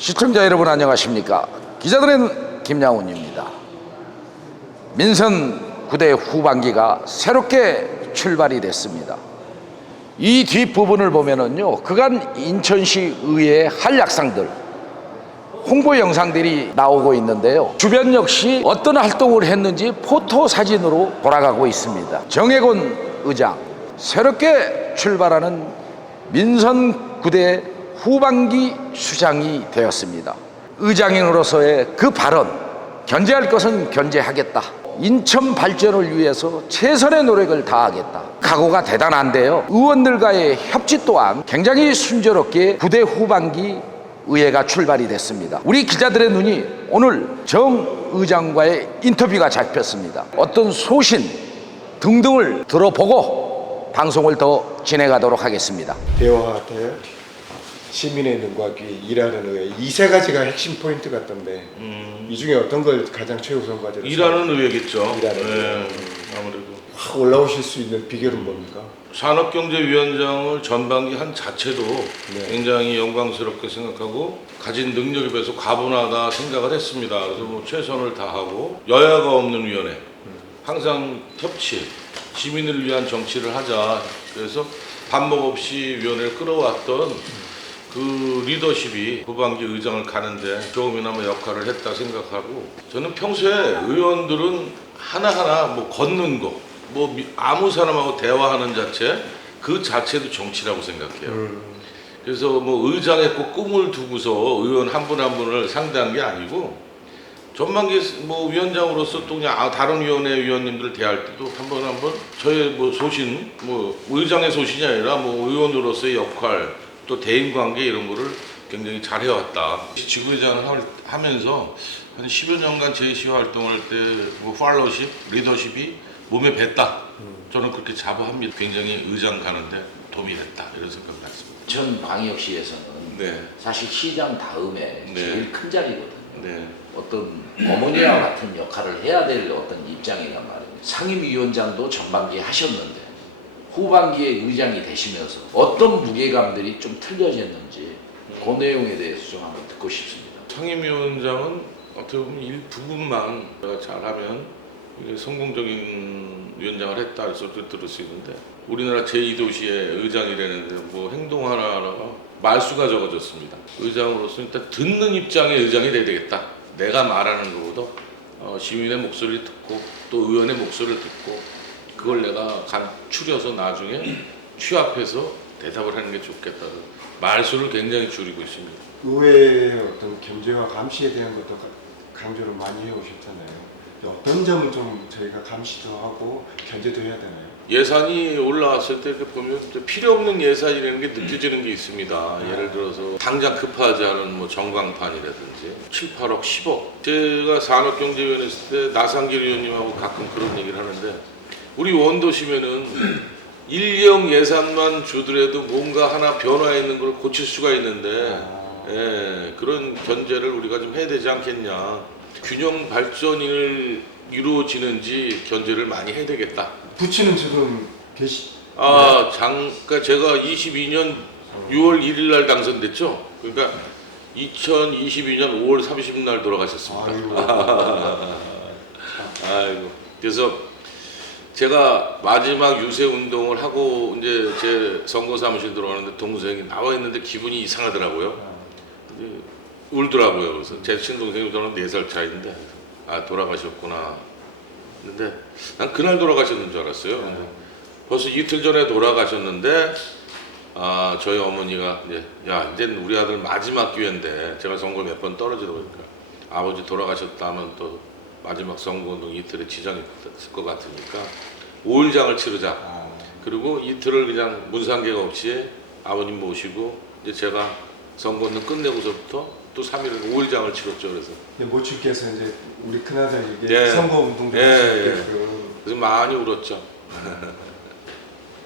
시청자 여러분 안녕하십니까? 기자들은 김양훈입니다. 민선 9대 후반기가 새롭게 출발이 됐습니다. 이 뒷부분을 보면은요, 그간 인천시 의회의 한락상들, 홍보 영상들이 나오고 있는데요. 주변 역시 어떤 활동을 했는지 포토 사진으로 돌아가고 있습니다. 정혜곤 의장, 새롭게 출발하는 민선 9대 후반기 수장이 되었습니다. 의장으로서의 그 발언, 견제할 것은 견제하겠다. 인천 발전을 위해서 최선의 노력을 다하겠다. 각오가 대단한데요. 의원들과의 협치 또한 굉장히 순조롭게 9대 후반기 의회가 출발이 됐습니다. 우리 기자들의 눈이 오늘 정 의장과의 인터뷰가 잡혔습니다. 어떤 소신 등등을 들어보고 방송을 더 진행하도록 하겠습니다. 대화하되 시민의 눈과 귀, 일하는 의회, 이 세 가지가 핵심 포인트 같던데 이 중에 어떤 걸 가장 최우선 과제로 일하는 의회겠죠. 일하는 의회. 아무래도 확 올라오실 수 있는 비결은 뭡니까? 산업경제위원장을 전반기 한 자체도 네. 굉장히 영광스럽게 생각하고 가진 능력에 비해서 과분하다 생각을 했습니다. 그래서 뭐 최선을 다하고 여야가 없는 위원회, 항상 협치, 시민을 위한 정치를 하자. 그래서 반복 없이 위원회를 끌어왔던 그 리더십이 후반기 의장을 가는데 조금이나마 역할을 했다 생각하고, 저는 평소에 의원들은 하나하나 뭐 걷는 거, 뭐 아무 사람하고 대화하는 자체, 그 자체도 정치라고 생각해요. 그래서 뭐 의장에 꼭 꿈을 두고서 의원 한 분 한 분을 상대한 게 아니고, 전반기 뭐 위원장으로서 또 그냥 다른 위원회 위원님들 대할 때도 한 번 한 번 저의 뭐 소신, 뭐 의장의 소신이 아니라 뭐 의원으로서의 역할, 또 대인관계 이런 거를 굉장히 잘 해왔다. 지구회장을 하면서 한 10여 년간 제시화 활동할 때 뭐 팔로우십, 리더십이 몸에 뱄다. 저는 그렇게 자부합니다. 굉장히 의장 가는데 도움이 됐다. 이런 생각을 했습니다. 인천 광역시에서는 네. 사실 시장 다음에 네. 제일 큰 자리거든요. 네. 어떤 어머니와 같은 역할을 해야 될 어떤 입장이란 말이에요. 상임위원장도 전반기에 하셨는데 후반기에 의장이 되시면서 어떤 무게감들이 좀 틀려졌는지 그 내용에 대해서 좀 한번 듣고 싶습니다. 상임위원장은 어떻게 보면 일부분만 내가 잘하면 이게 성공적인 위원장을 했다 해서 들을 수 있는데, 우리나라 제2도시의 의장이라는데 뭐 행동 하나하나가 말수가 적어졌습니다. 의장으로서 일단 듣는 입장의 의장이 돼야 되겠다. 내가 말하는 것보다 시민의 목소리를 듣고 또 의원의 목소리를 듣고 그걸 내가 추려서 나중에 취합해서 대답을 하는 게 좋겠다. 말수를 굉장히 줄이고 있습니다. 의회의 어떤 견제와 감시에 대한 것도 강조를 많이 해오셨잖아요. 어떤 점은 좀 저희가 감시도 하고 견제도 해야 되나요? 예산이 올라왔을 때 이렇게 보면 필요 없는 예산이라는 게 느껴지는 게 있습니다. 예를 들어서 당장 급하지 않은 뭐 전광판이라든지 7, 8억, 10억. 제가 산업경제위원회 있을 때 나상길 의원님하고 가끔 그런 얘기를 하는데, 우리 원도시면은 일령 예산만 주더라도 뭔가 하나 변화 있는 걸 고칠 수가 있는데, 예, 그런 견제를 우리가 좀 해야 되지 않겠냐. 균형 발전을 이루어지는지 견제를 많이 해야 되겠다. 부치는 지금 그러니까 제가 22년 6월 1일 날 당선됐죠. 그러니까 2022년 5월 30일 날 돌아가셨습니다. 아이고. 그래서 제가 마지막 유세 운동을 하고 이제 제 선거 사무실 들어가는데 동생이 나와 있는데 기분이 이상하더라고요. 울더라고요. 그래서 제 친동생이 저는 4살 차이인데, 돌아가셨구나. 근데 난 그날 돌아가셨는 줄 알았어요. 근데 벌써 이틀 전에 돌아가셨는데, 저희 어머니가 이제 우리 아들 마지막 기회인데, 제가 선거 몇 번 떨어지다 보니까 아버지 돌아가셨다면 또 마지막 선거운동 이틀에 지장이 있을 것 같으니까 5일장을 치르자. 그리고 이틀을 그냥 문상계가 없이 아버님 모시고 이제 제가 선거운동 끝내고서부터 또 3일을 5일장을 치렀죠. 그래서 모친께서 이제 우리 큰아들에게 네. 선거운동도 예, 하시게끔. 그래서 많이 울었죠.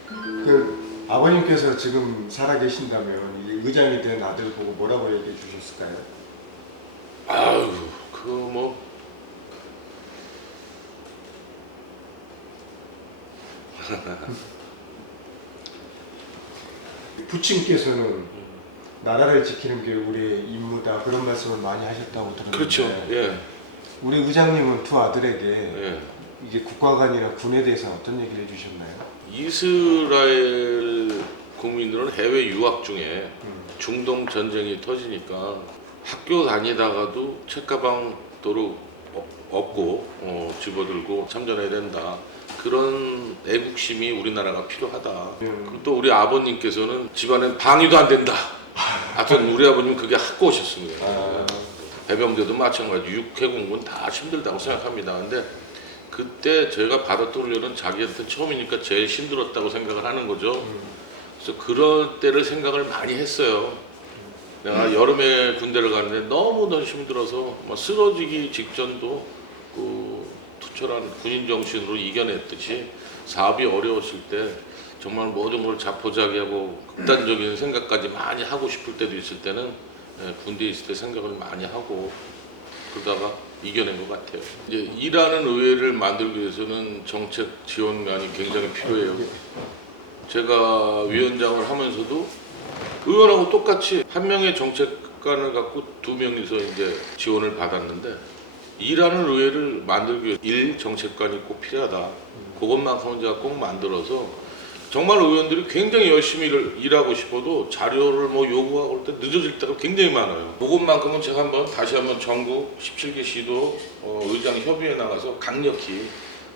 그 아버님께서 지금 살아계신다면 이 의장이 된 아들 보고 뭐라고 얘기해 주셨을까요? 아유, 그거 뭐 부친께서는 나라를 지키는 게 우리의 임무다 그런 말씀을 많이 하셨다고 들었는데 그렇죠. 예. 우리 의장님은 두 아들에게 예. 이게 국가관이나 군에 대해서 어떤 얘기를 해주셨나요? 이스라엘 국민들은 해외 유학 중에 중동 전쟁이 터지니까 학교 다니다가도 책가방 도로 없고 집어들고 참전해야 된다. 그런 애국심이 우리나라가 필요하다. 그리고 또 우리 아버님께서는 집안에 방위도 안 된다. 하여튼 우리 아버님 그게 갖고 오셨습니다. 해병대도 마찬가지 육해공군 다 힘들다고 생각합니다. 근데 그때 저희가 받았던 훈련은 자기한테 처음이니까 제일 힘들었다고 생각을 하는 거죠. 그래서 그럴 때를 생각을 많이 했어요. 내가 여름에 군대를 갔는데 너무너무 힘들어서 막 쓰러지기 직전도 그 투철한 군인 정신으로 이겨냈듯이 사업이 어려웠을 때 정말 모든 걸 자포자기하고 극단적인 생각까지 많이 하고 싶을 때도 있을 때는 군대에 있을 때 생각을 많이 하고 그러다가 이겨낸 것 같아요. 이제 일하는 의회를 만들기 위해서는 정책 지원관이 굉장히 필요해요. 제가 위원장을 하면서도 의원하고 똑같이 한 명의 정책관을 갖고 두 명이서 이제 지원을 받았는데 일하는 의회를 만들기 위해 일 정책관이 꼭 필요하다. 그것만큼은 제가 꼭 만들어서 정말 의원들이 굉장히 열심히 일하고 싶어도 자료를 뭐 요구하고 할 때 늦어질 때가 굉장히 많아요. 그것만큼은 제가 다시 한번 전국 17개 시도 의장 협의회 나가서 강력히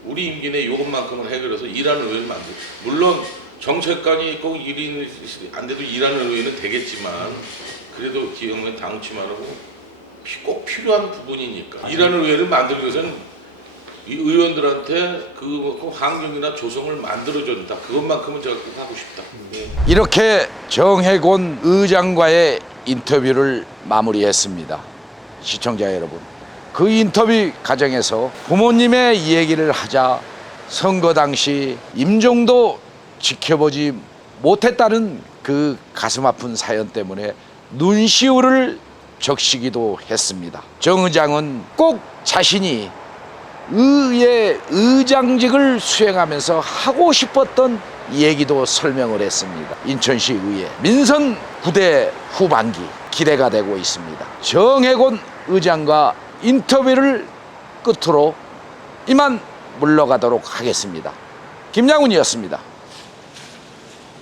우리 임기 내 요것만큼은 해결해서 일하는 의회를 만들고 물론 정책관이 꼭 일이 안 돼도 일하는 의회는 되겠지만 그래도 기업은 당치만하고 꼭 필요한 부분이니까 일하는 의회를 만들기 위해서는 이 의원들한테 그 환경이나 조성을 만들어준다. 그것만큼은 제가 꼭 하고 싶다. 이렇게 정해곤 의장과의 인터뷰를 마무리했습니다. 시청자 여러분, 그 인터뷰 과정에서 부모님의 얘기를 하자 선거 당시 임종도 지켜보지 못했다는 그 가슴 아픈 사연 때문에 눈시울을 적시기도 했습니다. 정 의장은 꼭 자신이 의회 의장직을 수행하면서 하고 싶었던 얘기도 설명을 했습니다. 인천시 의회 민선 9대 후반기 기대가 되고 있습니다. 정해곤 의장과 인터뷰를 끝으로 이만 물러가도록 하겠습니다. 김양훈이었습니다.